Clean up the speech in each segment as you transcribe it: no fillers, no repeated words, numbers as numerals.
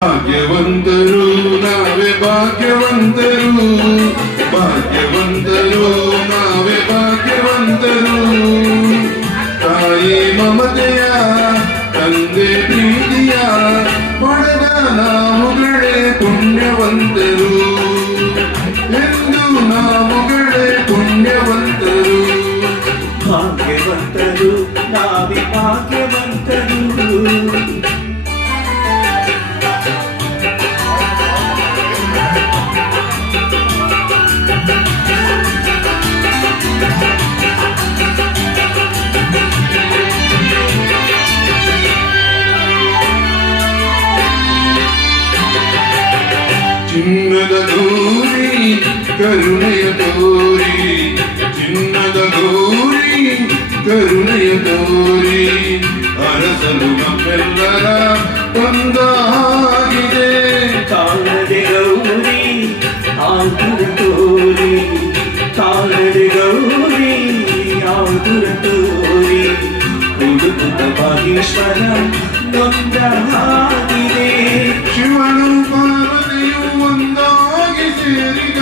ಭಾಗ್ಯವಂತರು ನಾವೇ ಭಾಗ್ಯವಂತರು, ಭಾಗ್ಯವಂತರು ನಾವೇ ಭಾಗ್ಯವಂತರು. ತಾಯಿ ಮಮತೆಯ ತಂದೆ ಪ್ರೀತಿಯ ಪಡೆದ ನಾವುಗಳೇ ಪುಣ್ಯವಂತರು ಎಂದು ನಾವುಗಳೇ ಪುಣ್ಯವಂತರು. ಭಾಗ್ಯವಂತರು ನಾವೇ ಭಾಗ್ಯವಂತರು. ಚಿನ್ನದ ಗೌರಿ ಕರುಣೆಯ ತೋರಿ, ಚಿನ್ನದ ಗೌರಿ ಕರುಣೆಯ ತೋರಿ, ಅರಸಲು ನಮ್ಮೆಲ್ಲರ ಒಂದಾಗಿದೆ. ಕಾಲಡೆ ಗೌರಿ ಆತುರ ತೋರಿ, ಕಾಲಡೆ ಗೌರಿ ಆತುರ ತೋರಿ, ಹುಡುಕುತ್ತ ಭಾಗೇಶ್ವರ ನೊಂದಾಗಿದೆ. ಶಿವನು ಪಾರ್ವತಿಯು ಒಂದಾಗಿ ಸೇರಿದ,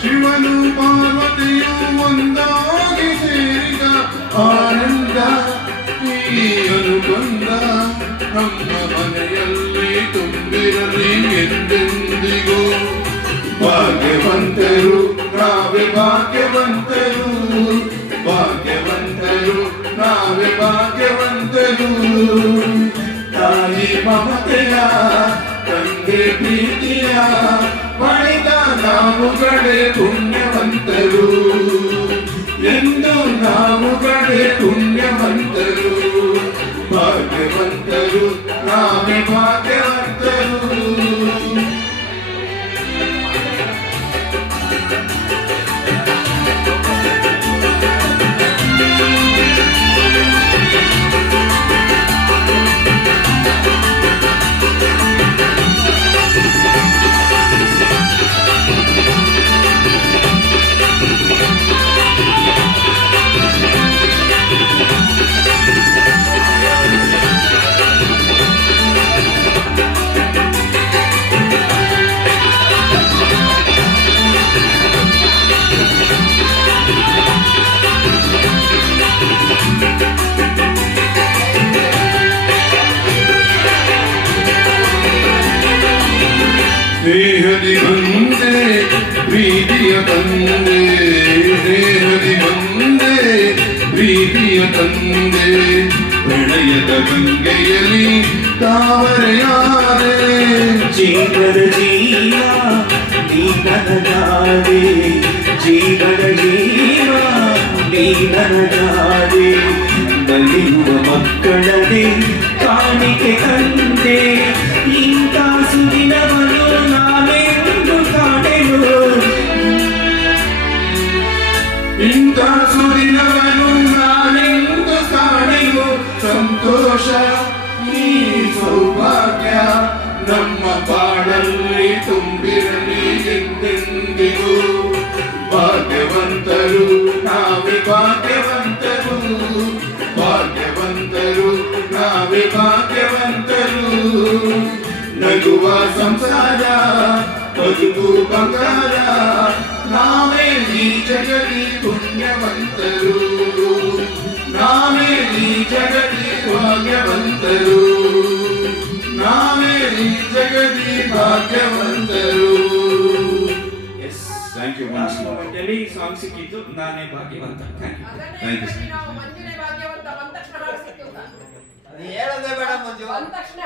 ಶಿವನು ಪಾರ್ವತಿಯು ಒಂದಾಗಿ ಸೇರಿದ ಆನಂದ ಈ ಅನುಬಂಧ ನಮ್ಮ ಮನೆಯಲ್ಲಿ ತುಂಬಿರಲಿ ಎಂದೆಂದಿಗೂ. ಭಾಗ್ಯವಂತರು ನಾವೇ ಭಾಗ್ಯವಂತರು, ಭಾಗ್ಯವಂತರು ನಾವೇ ಭಾಗ್ಯವಂತರು. ತಾಯಿ ಮಮತೆಯ ತಂದೆ ಪ್ರೀತಿಯ ಪಡೆದ ನಾವುಗಳೇ ಪುಣ್ಯವಂತರು ಎಂದು ನಾವುಗಳೇ ಪುಣ್ಯವಂತರು. ಭಾಗ್ಯವಂತರು ನಾವೇ ಭಾಗ್ಯವಂತರು. ಸ್ನೇಹದಿ ಬಂದೆ ಪ್ರೀತಿಯ ತಂದೆ, ಸ್ನೇಹದಿ ಬಂದೆ ಪ್ರೀತಿಯ ತಂದೆ, ಪ್ರಣಯದ ಗಂಗೆಯಲ್ಲಿ ತಾವರೆಯಾದೆ. ಜೀವನ ಜೀವ ನೀ ನನಗಾದೆ, ಜೀವನ ಜೀವ ನೀ ನನಗಾದೆ. ನಲಿಯುವ ಮಕ್ಕಳದೇ ಕಾಣಿಕೆ ತಂದೆ, ಇಂಥ ಸುದಿನವನ್ನು ನಾನೆಂದು ಕಾಣೆನು, ಇಂಥ ಸುದಿನವನ್ನು ನಾನೆಂದು ಕಾಣೆನು. ಸಂತೋಷ ಈ ಸೌಭಾಗ್ಯ ನಮ್ಮ ಬಾಳಲ್ಲಿ ತುಂಬಿರಲಿ ಎಂದೆಂದಿಗೂ. ಭಾಗ್ಯವಂತರು ನಾವೇ ಭಾಗ್ಯವಂತರು, ಭಾಗ್ಯವಂತರು ನಾವೇ ಭಾಗ್ಯವಂತರು. ನಗುವ ಸಂಸಾರ ಬದುಕು ಬಂಗಾರ, ನಾವೇ ಈ ಜಗಲಿ ಪುಣ್ಯವಂತರು, ನಾವೇ ಈ ಜಗಲಿ ಭಾಗ್ಯವಂತರು, ನಾವೇ ಈ ಜಗಲಿ ಭಾಗ್ಯವಂತರು. Thank you. ಮೊಮೆಂಟಲ್ಲಿ ಸಾಂಗ್ ಸಿಕ್ಕಿದ್ದು ನಾನೇ ಭಾಗ್ಯವಂತ. Thank you. ನಾವು ಮಂಜುನೇ ಭಾಗ್ಯವಂತ ಬಂದ ತಕ್ಷಣ ಸಿಕ್ಕಿಲ್ಲ. ಹೇಳೋದೇ ಬೇಡ ಮಂಜು. ಬಂದ ತಕ್ಷಣ